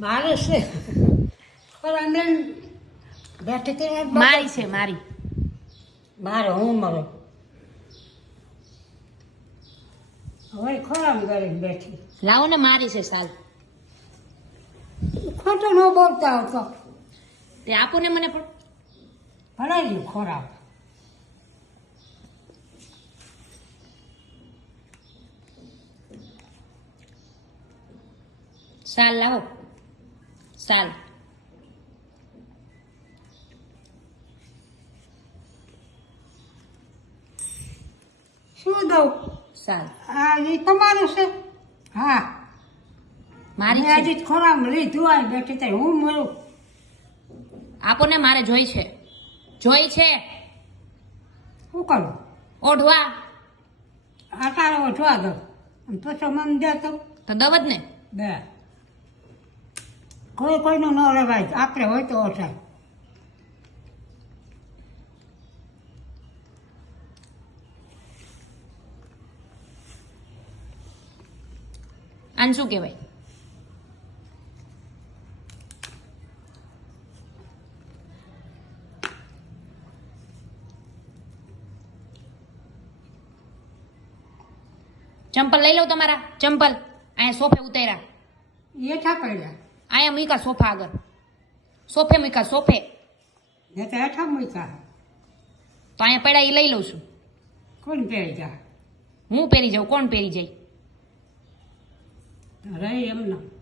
મારે છે. પણ મેં બેઠી તે મારી છે મારી. મારે હું મરો હવે ખરામ કરીને બેઠી. લાવો ને મારી છે સાલ. ખોટો ન બોલતા હતો તે. આપો ને મને પણ. ભણાવી લ્યું ખોરાક. સાલ લાવો. સાલ શું દઉં? સાલ હા એ તમારું છે? હા. મારી આજે ખોરાક લીધું આ બેઠી ત્યાં હું મળું? આપો ને મારે જોઈ છે. જોઈ છે. શું કરું? ઓઢવા. આ તારો ઓછવા દો પછી મન દે તો. તો દવ જ ને. બે. કોઈ કોઈનું ન લેવાય આપણે હોય તો ઓછાય. આને શું કહેવાય? ચંપલ લઈ લઉં તમારા. ચંપલ અહીંયા સોફે ઉતાર્યા. એ છા પડ્યા. અહીંયા મૂકા સોફા આગળ. સોફે મૂકા સોફે. ને તો હેઠા તો અહીંયા પડ્યા એ લઈ લઉં છું. કોણ પહેરી જા? હું પહેરી જાઉં કોણ પહેરી જાય? રહી એમના.